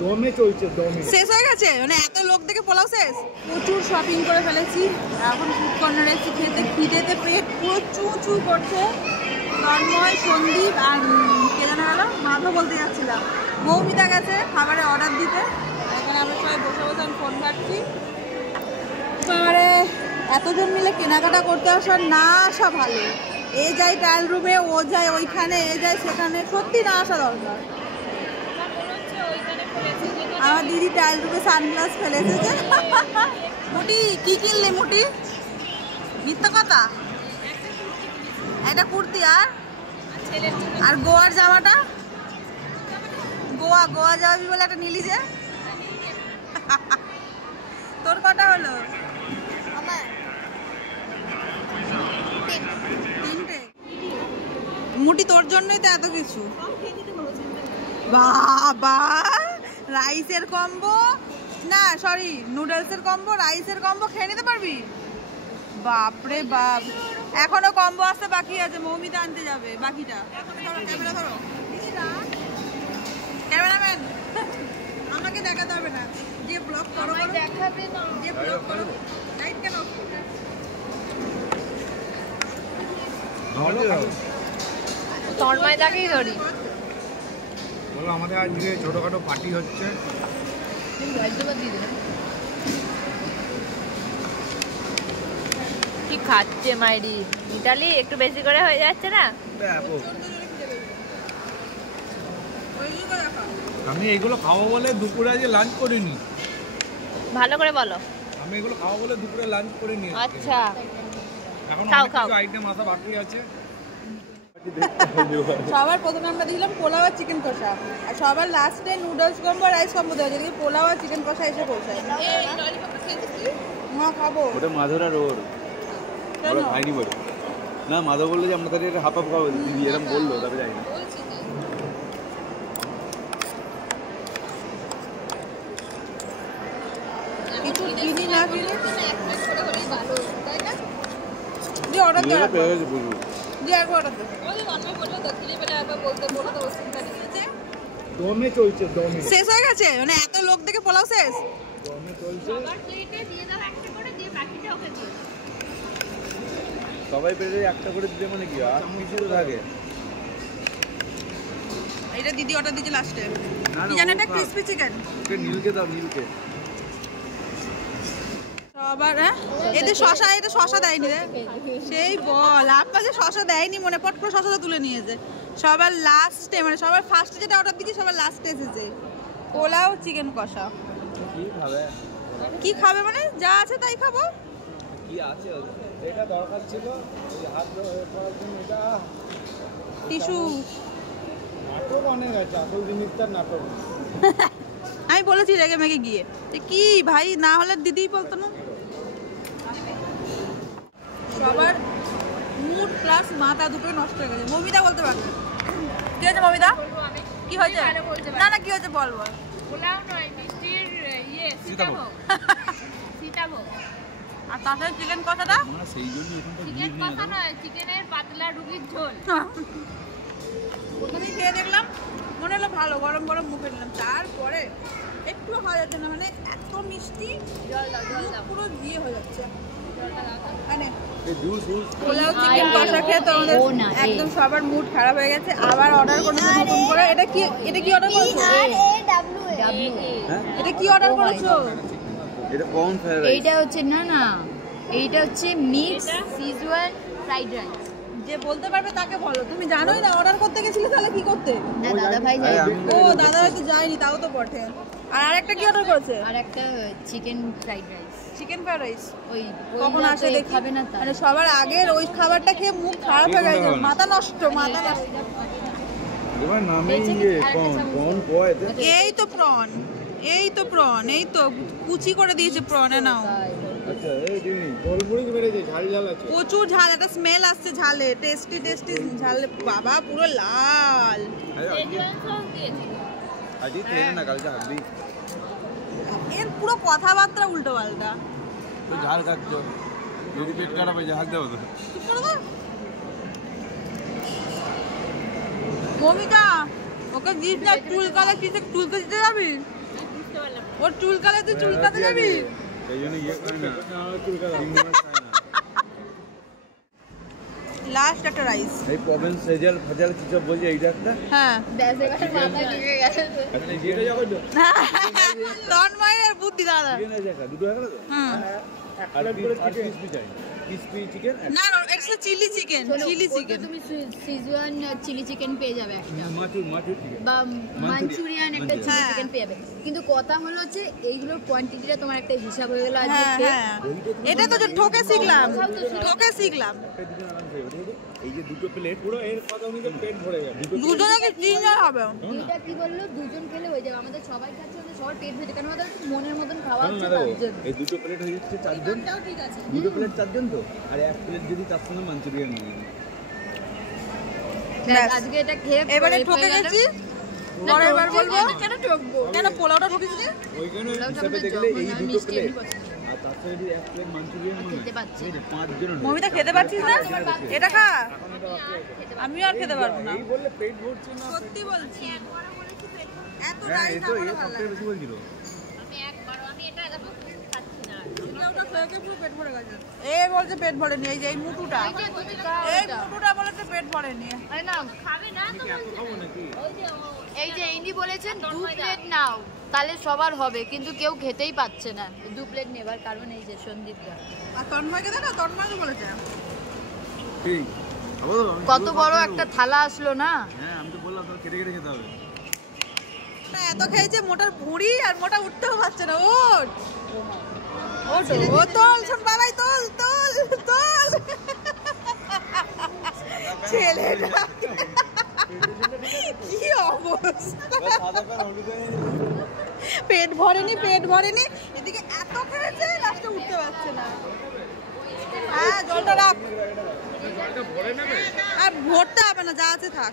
দমে চলছে, দমে শেষ হয়ে গেছে, মানে এত লোক দেখে পোলাও শেষ। প্রচুর শপিং করে ফেলেছি, এখন ফুড কর্নারে এসে খেতে, খিদেতে পেট পুরো চু চু করছে। তন্ময়, সন্দীপ আর কে জানা গেল, মাধব বলতে যাচ্ছিলাম, মৌমিতা গেছে খাবারের অর্ডার দিতে। এখানে আমরা সবাই বসে বসে আমি ফোন ঘাটছি। এবারে এতজন মিলে কেনাকাটা করতে আসা না আসা ভালো, এ যায় ট্রায়াল রুমে, ও যায় ওইখানে, এ যায় সেখানে, সত্যি না আসা দরকার। আমার দিদি ট্রায়াল রুমে সানগ্লাস ফেলেছে যে। মুটি কি কিনলে মুটি? মিথ্যা কথা, একটা কুর্তি আর গোয়ার জামাটা, গোয়া যাবি বলে একটা নিলি যে। তোর কটা হলো? তিনটে। মুটি তোর জন্যই তো এত কিছু। বাবা, রাইসের কম্বো, না সরি নুডলসের কম্বো, রাইসের কম্বো খেয়ে নিতে পারবি? বাপরে বাপ, এখনো কম্বো আসতে বাকি আছে, মৌমিতা আনতে যাবে বাকিটা। ধরো ক্যামেরাম্যান, আমাকে দেখাতে হবে না, যে ব্লগ করো দেখাবে না, যে ব্লগ করো লাইট কেন? তন্ময়দাকেই ধরি। বলো, আমাদের আজকে ছোটখাটো পার্টি হচ্ছে। কি খাচ্ছে মাইরি মিতালি, একটু বেশি করে হয়ে যাচ্ছে না? আমি এইগুলো খাবো বলে দুপুরে আজকে লাঞ্চ করিনি। ভালো করে বলো। আমি এগুলো খাবো বলে দুপুরে লাঞ্চ করিনি। আচ্ছা, এখন খাও খাও। আইটেম আসা বাকি আছে। সবার প্রথমে আমরা দিলাম পোলাও আর চিকেন কষা, আর সবার লাস্টে নুডলস কম্বো রাইস কম্বো দেওয়া, যদি পোলাও আর চিকেন কষা এসে পৌঁছায়। মা খাবো ওটা মাধুরা রোড খাইনি বলে না, মাধব বললো যে আমরা তাদের হাফ হাফ খাবো, দিদি এরকম বললো, তারপরে যাই না। কিছু কিনি না কিনি যে অর্ডার দেওয়া যে একবার অর্ডার দেবো। দমে চলছে, দমে শেষ হয়ে গেছে, মানে এত লোক দেখে পোলাও শেষ। দমে চলছে। সবাই পেরে একটা করে দিতে মানে কি আর কিছু তো থাকে। এটা দিদি অর্ডার দিয়েছে লাস্টে, কি জানো এটা ক্রিসপি চিকেন। ওকে নীলকে দাও, নীলকে সবার এদের শশা, এটা শশা দেয়নি রে, সেই বল আপা যে শশা দেয়নি, মনে পট করে শশাটা তুলে নিয়েছে। সবার লাস্টে, মানে সবার ফার্স্টে যেটা অর্ডার দিয়েছি সবার লাস্টে এসেছে পোলাও চিকেন কষা। কি খাবে মানে যা আছে তাই খাবো। কি আছে এটা দরকার ছিল, এই হাত ধোয়ার জন্য। এটা টিস্যু, নাটক অনেক আছে, আসল জিনিসটার নাটক। আমি বলেছি রেগে মেগে গিয়ে, কি ভাই না হলে দিদিই বলতো না। সবার মুড প্লাস মাথা দুটো নষ্ট হয়ে গেছে। মমিতা বলতে পারবে কি হয়েছে? মমিতা কি হয়েছে? না না কি হয়েছে বল বল। পোলাও নয়, মিষ্টির ইয়ে সীতাভোগ। সীতাভোগ আর তাছাড়া চিকেন কষাটা, সেই জন্য চিকেন কষা নয়, চিকেনের পাতলা রুগীর ঝোল। প্রথমেই খেয়ে দেখলাম, মনে হলো ভালো, গরম গরম মুখে নিলাম, তারপরে একটু খাওয়া যাচ্ছে না, মানে এত মিষ্টি, পুরো দিয়ে হয়ে যাচ্ছে। মানে পোলাও চিকেন কষা খেয়ে তো আমাদের একদম সবার মুড খারাপ হয়ে গেছে। আবার অর্ডার করেছে নতুন করে। এটা কি অর্ডার করেছো? এটা কি অর্ডার করেছো? এটা কোন ফ্রাইড রাইস? এইটা হচ্ছে না এইটা হচ্ছে মিক্স সিজওয়ান ফ্রাইড রাইস। যে বলতে পারবে তাকে বলো, তুমি জানোই না অর্ডার করতে গেছিলে তাহলে কি করতে? না দাদা ভাই যাই। ও দাদা ভাই তো যায়নি, তাও তো বটে। আর আরেকটা কি অর্ডার করেছে? আর একটা chicken fried rice. Chicken fried rice ওই কখন আসে দেখি, খাবে না, মানে সবার আগের ওই খাবারটা খেয়ে মুখ খারাপ হয়ে গেছে, মাথা নষ্ট। এবার নামে ইয়ে কোন কয় তো, এই তো প্রন, এই তো কুচি করে দিয়েছে প্রনে। নাও আচ্ছা এই দিনি গোলমরিচ মেরেছে, ঝাল ঝাল আছে, প্রচুর ঝাল, একটা স্মেল আসছে ঝালে, টেস্টি ঝালে। বাবা পুরো লাল। আজই তেল না কালকে হাবি, এর পুরো কথাবার্তা উল্টো পাল্টা। তো ঝাল খাচ্ছ, যদি পেট খারাপ হয়ে যায় হাত দাও তো। চুপ করে দাও। মমিতা ওকে দিস না চুল কালে কি চুল কাটতে যাবি ওর চুল কালে তুই চুল কাটতে যাবি সেই জন্য ইয়ে করে না লাস্ট একটা রাইস এই প্রবলেম সেজাল ফাজাল কি সব বলছে এইটা একটা হ্যাঁ একটা দিয়ে যাবে তো ডন মাইয়ের বুদ্ধি দাদা চিকেন আছে একটা দুটো হয়ে গেল তো হুম আর crispy চাই crispy চিকেন না না এটা চিলি চিকেন তুমি সিজুয়ান চিলি চিকেন পেয়ে যাবে একটা মাচুর চিকেন বা মাঞ্চুরিয়ান একটা চিলি হ্যাঁ। চিকেন পেয়ে যাবে কিন্তু কথা হলো হচ্ছে এইগুলোর কোয়ান্টিটিটা তোমার একটা হিসাব হয়ে গেল আজকে হ্যাঁ হ্যাঁ এটা তো ঠকে শিখলাম একটা দুজন আরাম করে ওঠে এই যে দুটো প্লেট পুরো এর কথা উনি তো পেট ভরে যাবে দুজনে কি তিনজন হবে এটা কি বললো দুজন খেলে হয়ে যাবে আমাদের সবাই খাচ্ছে আমাদের সবার পেট ভরে কেন আমাদের মনের মতন খাওয়া না হচ্ছে দেখো তার জন্য এই দুটো প্লেট হয়ে যাচ্ছে চারজন ঠিক আছে দুটো প্লেট চারজন তো আর এক প্লেট যদি তার সঙ্গে মাঞ্চুরিয়ান নিয়ে নিই। ব্যাস। আজকে এটা খেয়ে এবারে পরে ঠকে গেলে- গেছি না, পরের বার ঠকবো বলবো কেন ঠকবো কেন পোলাওটা ঠকেছি ওইখানে পোলাওটা হিসাবে আমাদের দেখলে এই যখন দুটো মিষ্টি প্লেট আমি পছন্দ করি। আর তার সাথে যদি এক প্লেট মাঞ্চুরিয়ান আর খেতে পাচ্ছি না। পাঁচজন মমিতা খেতে পারছিস না এটা খা আমিও আর খেতে পারবো না এই বললে পেট ভরছে না সত্যি বলছি এত হ্যাঁ রাইস এই তো আমার এই ভালো সবথেকে লাগে বেশি বলছিল পোলাওটা খেয়ে পুরো পেট ভরে গেছে এ বলছে পেট ভরেনি এই যে এই মুটুটা এই মুটুটা বলেছে পেট ভরেনি আরে না এই যে ইনি বলেছেন 2 প্লেট নাও তাহলে সবার হবে কিন্তু কেউ খেতেই পাচ্ছে না 2 প্লেট নেবার কারণ এই যে সন্দীপরা আর তন্ময়কে দেখো তন্ময়কে বলেছে ঠিক খাবো তো আমি কত পুরো বড় খাবো। একটা থালা আসলো না হ্যাঁ আমি তো বললাম তো কেটে কেটে খেতে হবে না এত খেয়েছে মোটার ভুঁড়ি আর মোটা উঠতেও পারছে না ওঠ ওঠ ও তোল শোন বাবাই তোল তোল তোল ছেলেটা কি অবস্থা পেট ভরেনি এদিকে এত খেয়েছে লাস্টে উঠতে পারছে না হ্যাঁ জলটা রাখ আর ভরতে হবে না যা আছে থাক